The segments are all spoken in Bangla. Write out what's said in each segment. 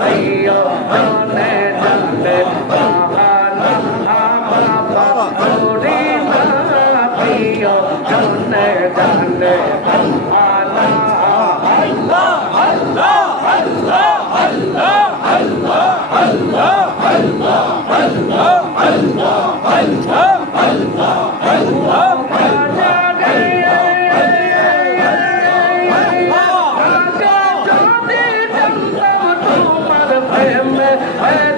হইল hay emme hay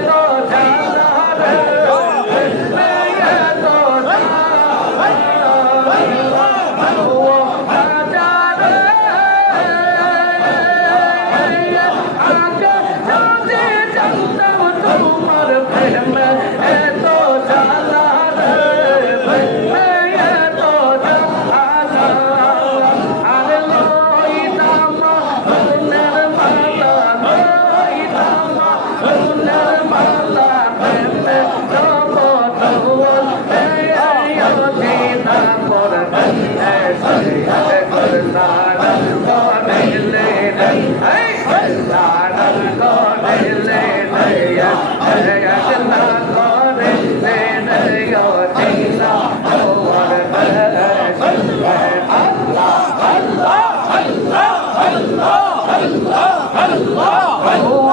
아이고.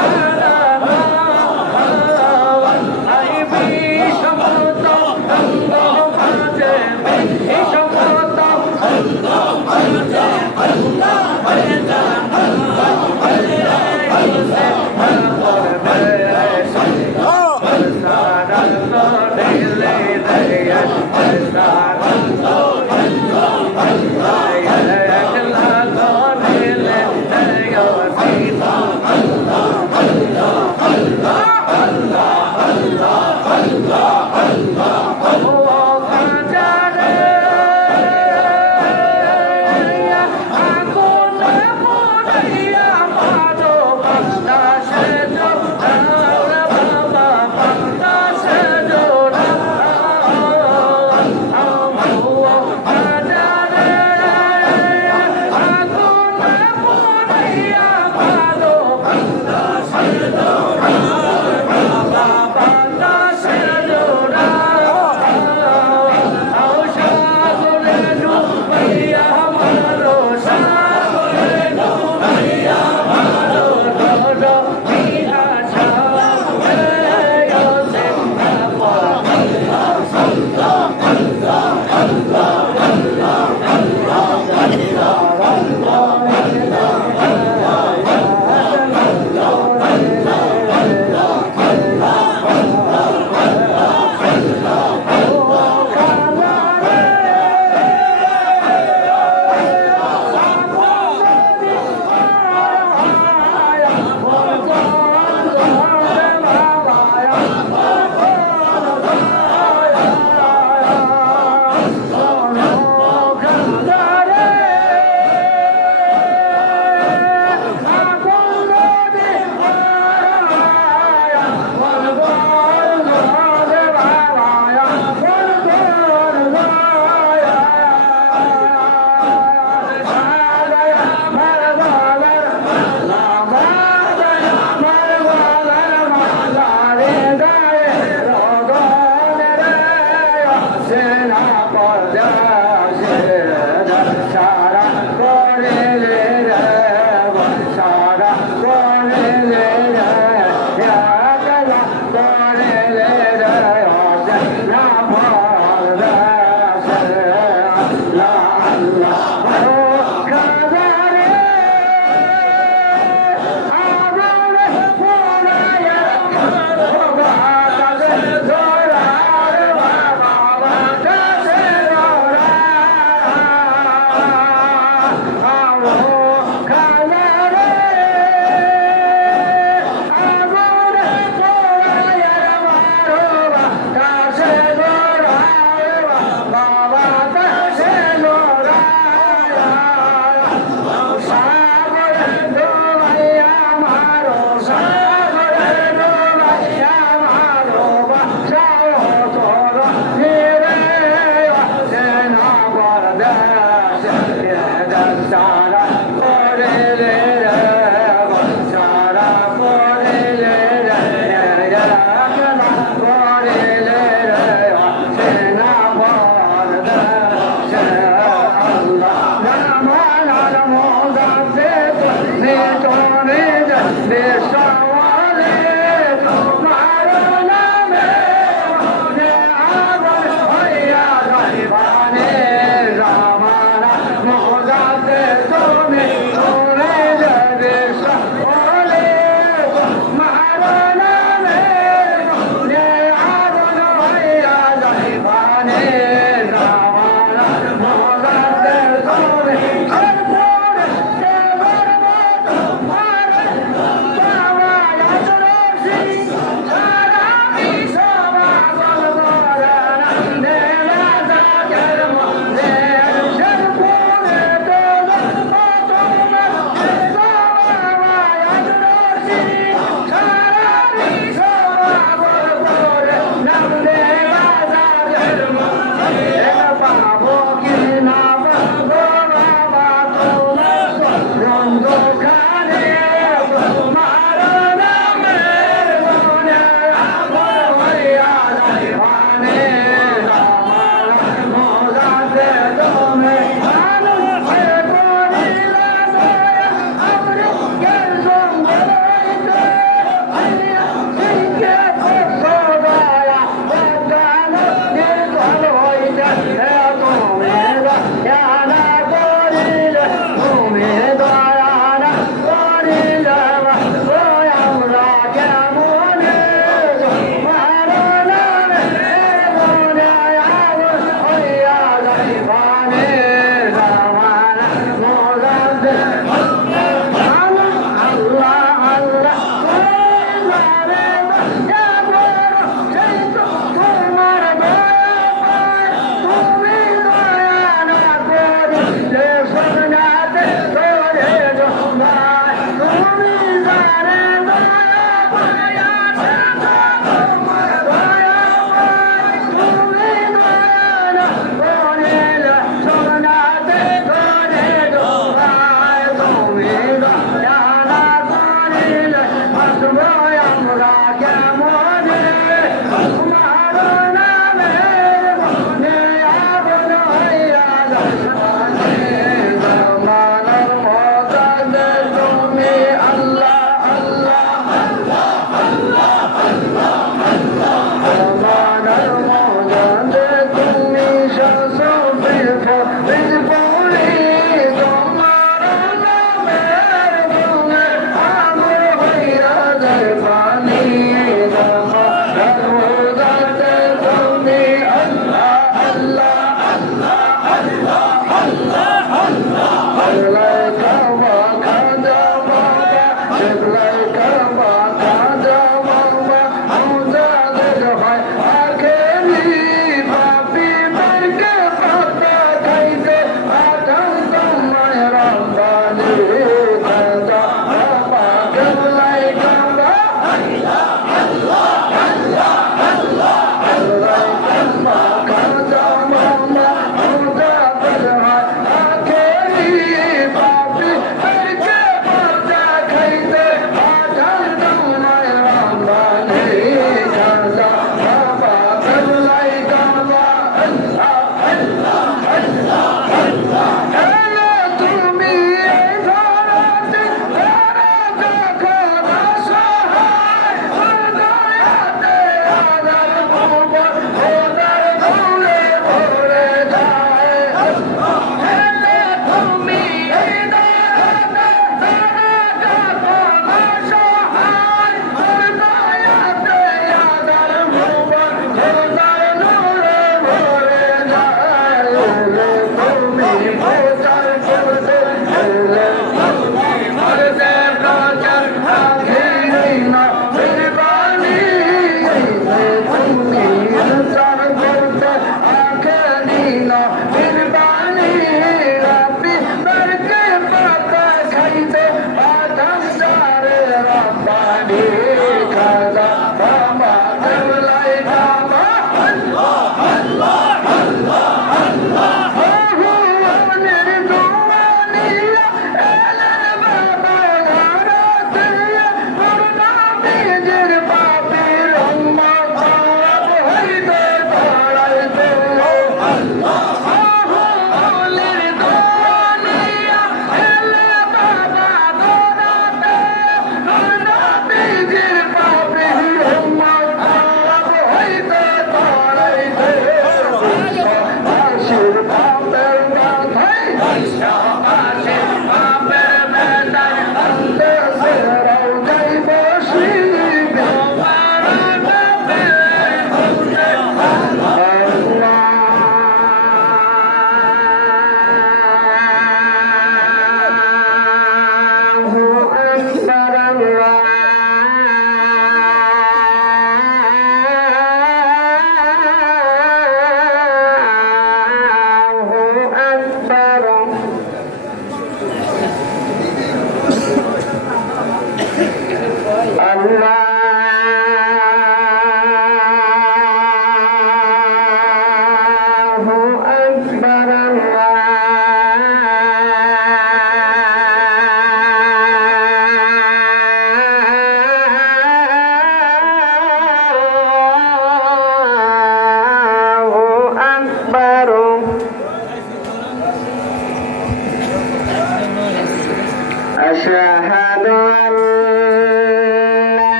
아!